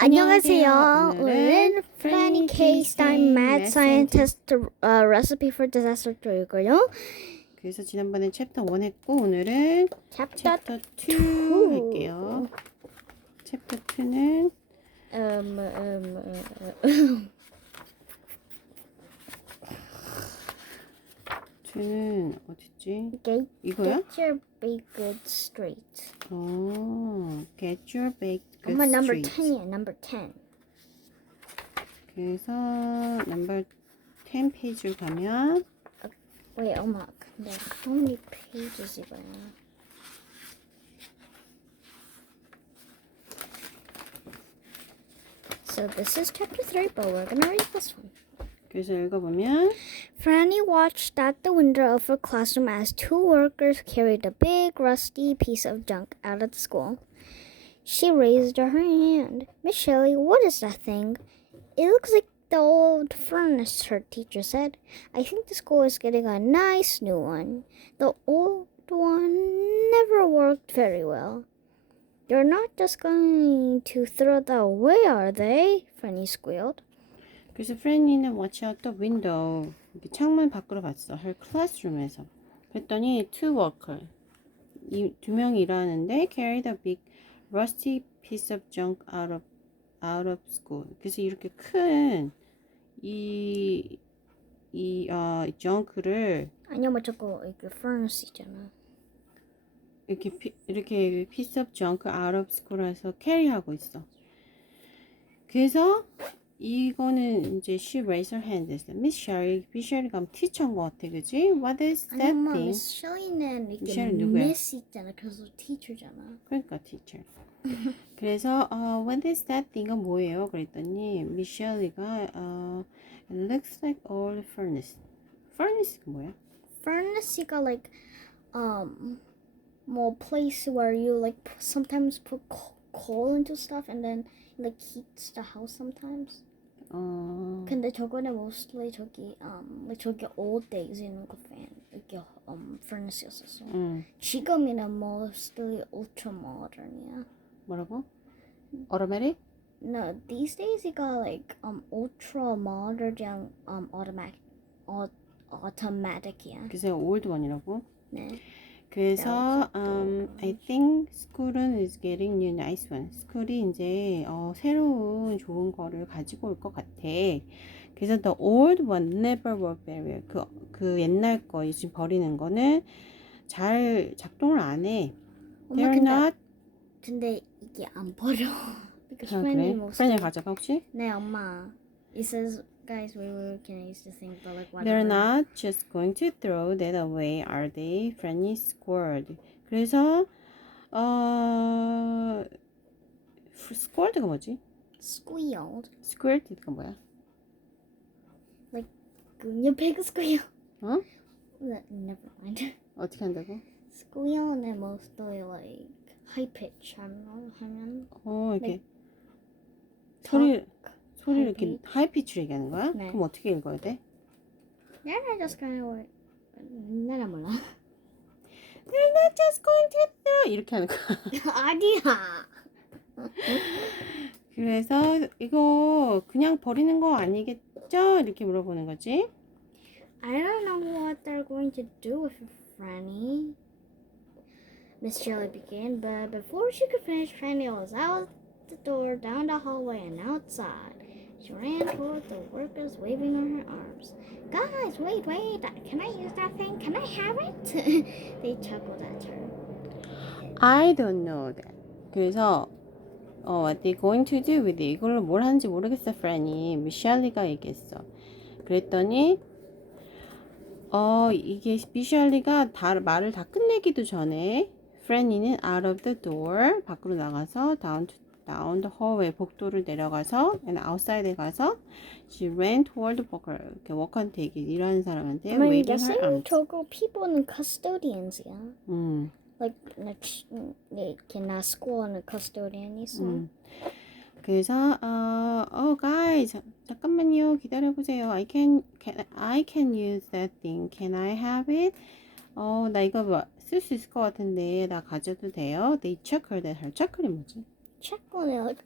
안녕하세요. 오늘은 Franny K. Stein Mad Scientist Recipe for Disaster 교육을요. 그래서 지난번에 챕터 1 했고 오늘은 챕터 2 할게요. 챕터 2는 어딨지? 이거야? Get your baked goods straight. Get your baked goods 엄마 number straight. 10이야. number 10. 그래서 number 10 페이지를 가면 Wait, 엄마. 근데 how many pages 이거야? So this is chapter 3, but we're gonna read this one. 그래서 읽어보면 Franny watched at the window of her classroom as two workers carried a big rusty piece of junk out of the school. She raised her hand. Miss Shelley, what is that thing? It looks like the old furnace, her teacher said. I think the school is getting a nice new one. The old one never worked very well. You're not just going to throw that away, are they? Franny squealed. 그래서 프랜니는 watch out the window 이렇게 창문 밖으로 봤어. her classroom에서. 그랬더니 two worker 이 두 명이 일하는데 carried a big rusty piece of junk out of school. 그래서 이렇게 큰 junk를 아니요, 뭐 저거 이게 furnace 있잖아. 이렇게 piece of junk out of school에서 carry하고 있어. 그래서 이거는 이제 she raised her hand 했어. Miss Shelley, Shelley가 티처인 것 같아, 그지? What is that 아니, 엄마, thing? Miss Shelley는 이게 Shelley 누구야? Miss 있잖아. 그래서 teacher잖아. 그러니까 teacher. 그래서 what is that thing은 뭐예요? 그랬더니 Miss Shelley가 it looks like old furnace. Furnace가 뭐야? Furnace가 like more place where you like sometimes put coal into stuff and then like heats the house sometimes. 근데 저거는 mostly 저기 like 저기 old days 있는 거 이게 furnace였었어. 지금이는 mostly ultra modern이야. 뭐라고? Automatic? No, these days 이거 like ultra modern automatic이야. 그래서 old one이라고? 네. 그래서 I think school은 is getting new nice one. school이 이제 새로운 좋은 거를 가지고 올 것 같아. 그래서 the old one never worked very well. 그 옛날 거 지금 버리는 거는 잘 작동을 안 해. They're not. 근데 이게 안 버려. 그래? 프렌이 가져가 혹시? 네, 엄마. It says, guys, we were gonna use this thing, but like whatever. They're not just going to throw that away, are they? Franny squirred. 그래서 squirred가 뭐지? Squealed. squirred가 뭐야? Like your pig squeal. 어? Never mind. 어떻게 한다고? Squeal은 mostly like high pitch 하면. 이렇게 소리 이렇게 하이 피치로 얘기하는 거야? 네. 그럼 어떻게 읽어야 돼? They're just kind of like. 나는 몰라. They're not just going to throw 이렇게 하는 거야. 아니야. 그래서 이거 그냥 버리는 거 아니겠죠? 이렇게 물어보는 거지. I don't know what they're going to do with Franny. Miss Shelley began, but before she could finish, Franny was out the door, down the hallway, and outside. She ran toward the workers, waving her arms. Guys, wait! Can I use that thing? Can I have it? They chuckled at her. I don't know that. 그래서 what they going to do with it? 이걸로 뭘 하는지 모르겠어, Franny. 미셸리가 얘기했어. 그랬더니 이게 미셸리가 말을 다 끝내기도 전에 Franny는 out of the door 밖으로 나가서 down the hallway 복도를 내려가서 and outside에 가서 she ran toward the worker 이렇게 워커한테 일하는 사람한테 waving her arms. 저거 people는 custodians이야. Like 이렇게 school은 custodian 있어. 그래서 guys 잠깐만요 기다려보세요. I can use that thing. Can I have it? 나 이거 쓸 수 있을 것 같은데 나 가져도 돼요? They chuckled at her. chuckle이 뭐지? chuckle는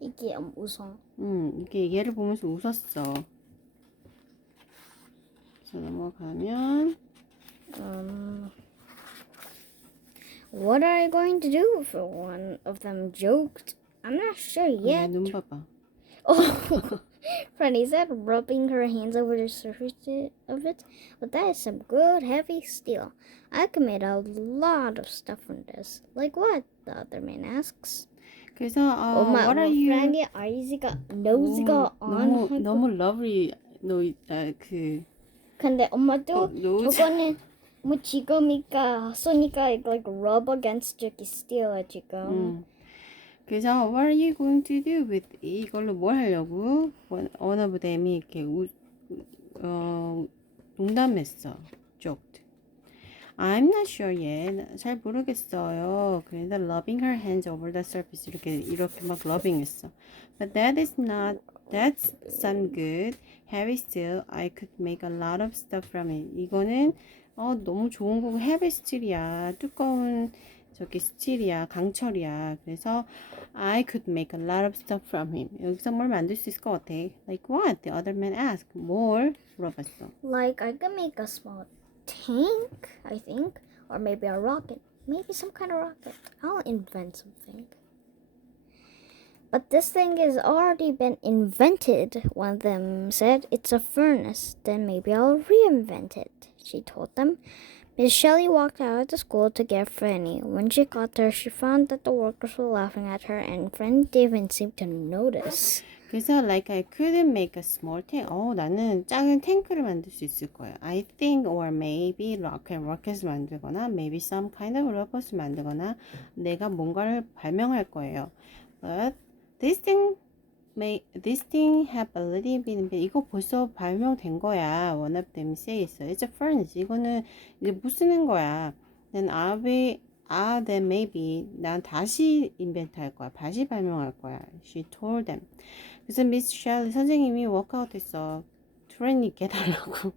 이게 웃어. 이게 얘를 보면서 웃었어. 그래서 넘어가면 What are you going to do? For one of them joked. I'm not sure 얘 yet. 눈 봐봐. Oh, Franny said, rubbing her hands over the surface of it. But that is some good heavy steel. I could make a lot of stuff from this. Like what? The other man asks. 그래서 엄마, what are you? Franny nose가 on. 너무 lovely 근데 엄마도 nose. 저거는 뭐 지금이니까 쏘니까 like rub against 저기 steel 지금. 그래서 what are you going to do with 이걸로 뭘 하려고? one of them이 이렇게 농담했어. joked. I'm not sure yet. 잘 모르겠어요. 그래서 rubbing her hands over the surface 이렇게 막 rubbing했어. But that's some good heavy steel. I could make a lot of stuff from it. 이거는 너무 좋은 거고 heavy steel이야. 두꺼운 저기 스틸이야. 강철이야. 그래서 I could make a lot of stuff from him. 여기서 뭘 만들 수 있을 것 같아. Like what? The other man asked. 뭘? 물어봤어. Like I could make a small tank, I think, or maybe a rocket, maybe some kind of rocket. I'll invent something. But this thing has already been invented, one of them said. It's a furnace. Then maybe I'll reinvent it, she told them. Miss Shelley walked out of the school to get Franny. When she got there, she found that the workers were laughing at her, and Franny didn't seem to notice. 그래서 like I couldn't make a small tank. 나는 작은 탱크를 만들 수 있을 거야. I think or maybe rocket을 만들거나 maybe some kind of robot을 만들거나 내가 뭔가를 발명할 거예요. But this thing have already been 이거 벌써 발명된 거야. One of them says it's a furnace. 이거는 이제 못 쓰는 거야. Then then maybe 난 다시 인벤트 할 거야. 다시 발명할 거야. She told them. 그래서 미스 샬리 선생님이 워크아웃 했어. 프렌니께 달라고.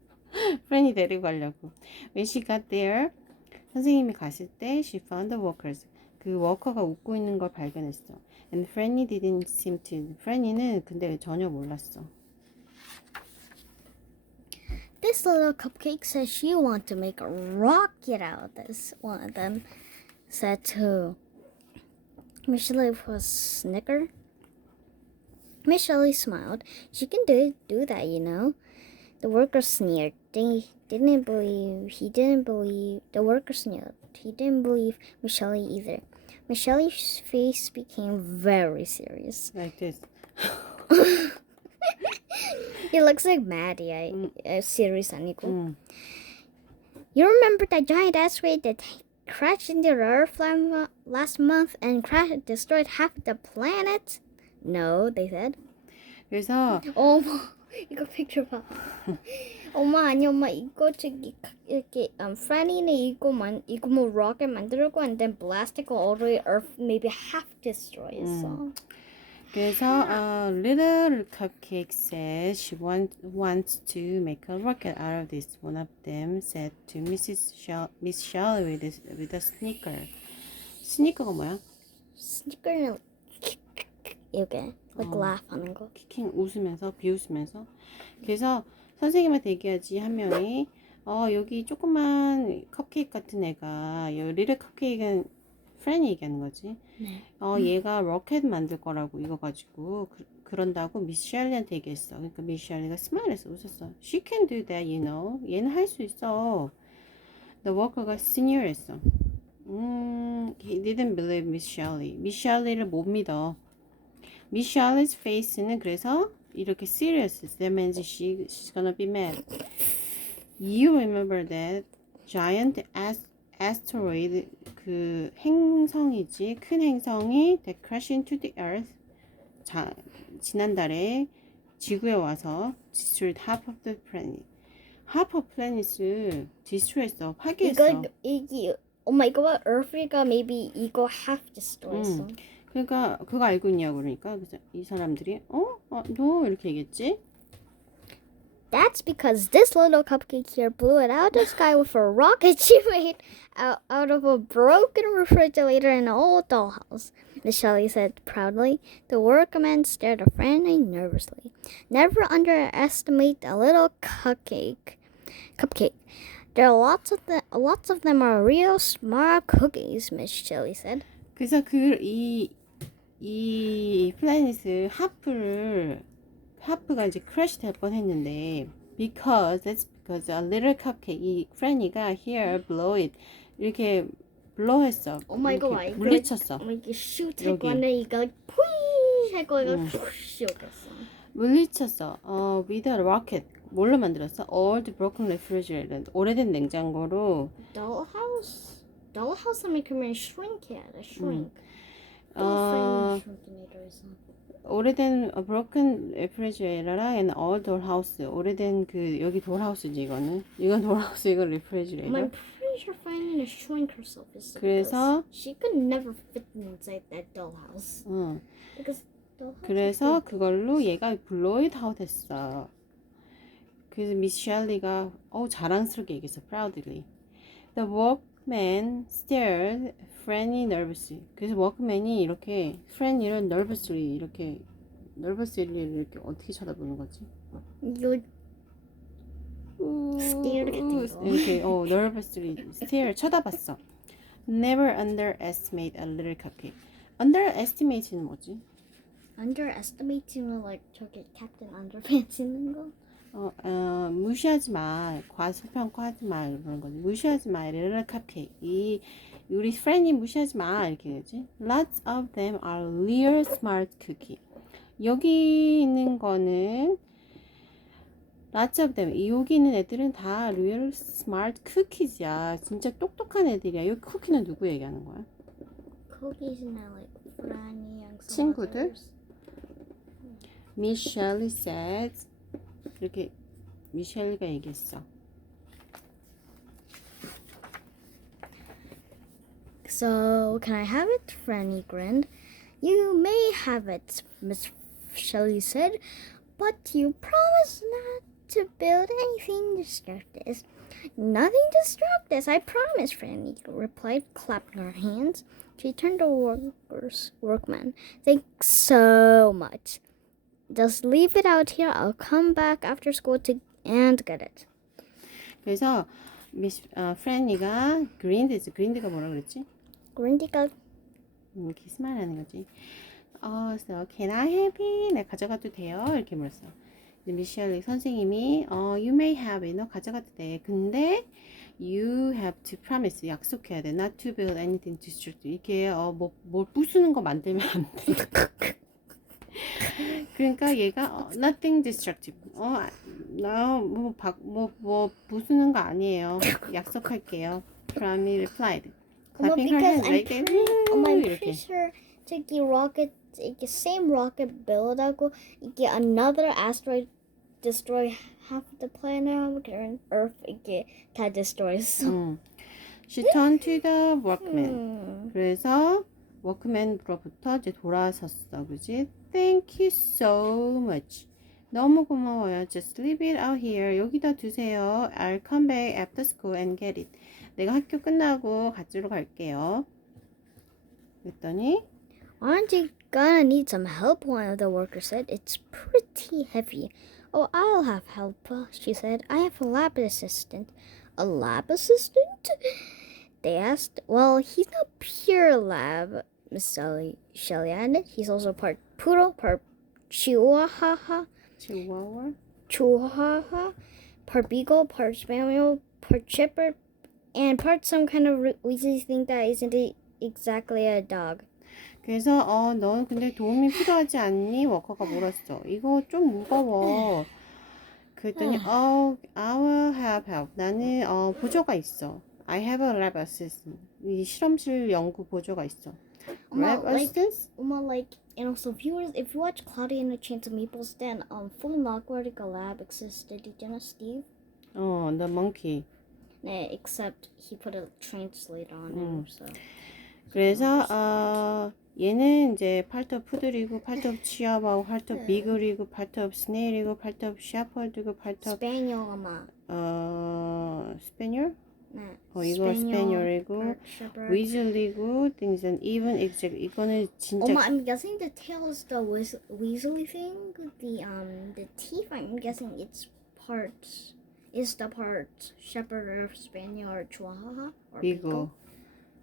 프렌니 데리고 가려고. When she got there, 선생님이 갔을 때 she found the workers. 그 워커가 웃고 있는 걸 발견했어. And Franny didn't seem to. 프렌니는 근데 전혀 몰랐어. This little cupcake says she wants to make a rocket out of this. One of them said to Miss Shelley was snicker. Miss Shelley smiled. She can do that, you know. The worker sneered. The worker sneered. He didn't believe Miss Shelley either. Miss Shelley's face became very serious. Like this. He looks like Maddie. Serious 아니고. You remember that giant asteroid that crashed into the Earth last month and destroyed half the planet? No, they said. 그래서 어머, 이거 픽처 봐. 엄마 아니 엄마 이거 저기 이렇게 Franny는 이거 뭐 rocket 만들고 and then blast it all the way Earth maybe half destroy했어. 그래서 little cupcake says she wants to make a rocket out of this. One of them said to Miss Shelley with a snicker. 스니커가 뭐야? 스니커는 이렇게 like laugh 하는 거. 킹 웃으면서 비웃으면서. 그래서 선생님한테 얘기하지 한 명이 여기 조그만 컵케이크 같은 애가 리틀 컵케이크는 프렌이 얘기하는 거지. 네. 얘가 로켓 만들 거라고 이거 가지고 그런다고 미스 샬리한테 얘기했어. 그러니까 미스 샬리가 스마일해서 웃었어. She can do that, you know. 얘는 할 수 있어. The worker가 sneer했어. He didn't believe Miss Shelley. 미스 샬리를 못 믿어. 미스 샬리's face는 그래서 이렇게 serious. That means she's gonna be mad. You remember that giant asteroid 그 행성이지 큰 행성이 that crashed into the earth 지난달에 지구에 와서 destroyed half of the planet. half of planet을 destroy했어. 파괴했어. 이거 엄마 이거 봐 Earth가 maybe 이거 half destroy했어. 그러니까 그거 알고 있냐고 그러니까 그래서 이 사람들이 너 이렇게 얘기했지. That's because this little cupcake here blew it out of the sky with a rocket she made out of a broken refrigerator in an old dollhouse. Miss Shelley said proudly. The workman stared at Franny nervously. Never underestimate a little cupcake. There are lots of them are real smart cookies, Miss Shelley said. 그래서 이 플래닛 하프가 이제 크래시 될 뻔했는데 that's because a little cupcake 이 프레니가 here blow it 이렇게 blow했어. Oh my god! 물리쳤어. Like shoot 할 건데 이거 푸이 할 거가 푸시 오겠어. 물리쳤어. with a rocket. 뭘로 만들었어? Old broken refrigerator. 오래된 냉장고로. Dollhouse 하면 그러면 shrink이야. Shrink. 오래된 broken refrigerator랑 and old dollhouse. 오래된 그 여기 dollhouse지 이거는. 이건 dollhouse, 이건 refrigerator. I'm pretty sure Franny is shrink herself. 그래서 she could never fit inside that dollhouse. Because 그래서 그걸로 얘가 blow it out 했어. 그래서 미스 셸리가 자랑스럽게 얘기했어. proudly. The workman stared Franny nervously. 그래서 워크맨이 이렇게 Franny를 nervously 이렇게 어떻게 쳐다보는 거지? You stare 같은 거. 이렇게 nervously stare 쳐다봤어. Never underestimate a little cupcake. underestimate는 뭐지? Underestimating like 저기 Captain Underpants 있는 거? 무시하지 마, 과소평가하지 마 이런 거지. 무시하지 마, little cupcake. 이 우리 프렌이 무시하지 마 이렇게 되지. Lots of them are real smart cookie. 여기 있는 거는 lots of them. 여기 있는 애들은 다 real smart cookies야. 진짜 똑똑한 애들이야. 여기 쿠키는 누구 얘기하는 거야? Cookies는 like Franny and 친구들. Miss Shelley says. 이렇게 미셸리가 얘기했어. So, can I have it? Franny grinned. You may have it, Miss Shelley said, but you promise not to build anything destructive. Nothing destructive, I promise, Franny replied, clapping her hands. She turned to workman. Thanks so much. Just leave it out here. I'll come back after school and get it. 그래서 미스 프렌니가 그린드가 뭐라 그랬지? 그린드가 키스만 하는 거지. So can I have it? 내가 가져가도 돼요? 이렇게 물었어. 미셸리 선생님이 you may have it. 너 가져가도 돼. 근데 you have to promise. 약속해야 돼. Not to build anything destructive. 이렇게 뭘 부수는 거 만들면 안 돼. 그러니까 얘가 nothing destructive. 뭐 부수는 거 아니에요. 약속할게요. Franny replied. Clapping her hands like that. I'm pretty sure 저기 rocket, 이게 same rocket build하고 이게 another asteroid destroy half the planet and Earth 이게 다 destroys. She turned to the workman. 그래서 워크맨으로부터 이제 돌아섰어, 그지? Thank you so much. 너무 고마워요. Just leave it out here. 여기다 두세요. I'll come back after school and get it. 내가 학교 끝나고 가지러 갈게요. 그랬더니 Aren't you gonna need some help? One of the workers said. It's pretty heavy. Oh, I'll have help, she said. I have a lab assistant. A lab assistant? They asked. Well, he's not pure lab, Miss Shelley added. He's also part poodle, part chihuahua, part beagle, part spaniel, part shepherd, and part some kind of wheezy thing that isn't exactly a dog. 그래서 넌 근데 도움이 필요하지 않니? 워커가 물었어. 이거 좀 무거워. 그랬더니 I will have help. 나는 보조가 있어. I have a lab assistant. 이 실험실 연구 보조가 있어. Lab assistant? Like, and also viewers, if you watch Cloudy and the Chance of Meeples, then full knockworthy lab existed, 있잖아, Steve? The monkey. 네, except he put a translator on him, so. 그래서 얘는 이제 part of 푸들이고 part of 치아바고 part of 비글이고 part of 스네일이고 part of 셰퍼드고 part of 스페니얼 아마. 스페니얼? 네. 이거 스페니얼이고 Perch, shepherd. 위즐리고 things and even exact 이거는 진짜 I'm guessing the tail is the Weasley thing. The teeth. I'm guessing it's parts. Is the part shepherd or spaniel or chihuahua or 비고.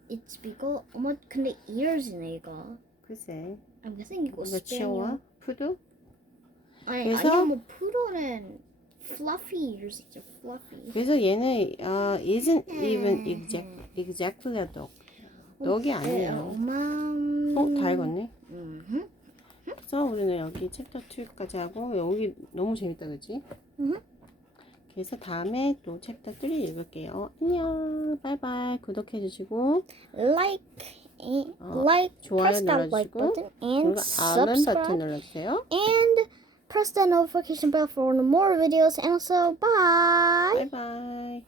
It's beagle. 근데 ears이네 이거. 글쎄. I'm guessing 이거 이거 spaniel. 치와와? 푸드? 아니요 뭐 푸드는 fluffy ears 있죠. fluffy. 그래서 얘는 isn't even exactly a dog. dog이 아니에요. 다 읽었네. 그래서 우리는 여기 챕터 2까지 하고 여기 너무 재밌다 그치? 그래서 다음에 또 챕터 3 읽을게요. 안녕. 바이바이. 구독해 주시고 like 좋아요 press that like 눌러주시고 button and 그리고 알람 버튼 subscribe 눌러주세요. and press the notification bell for more videos and so bye. 바이바이.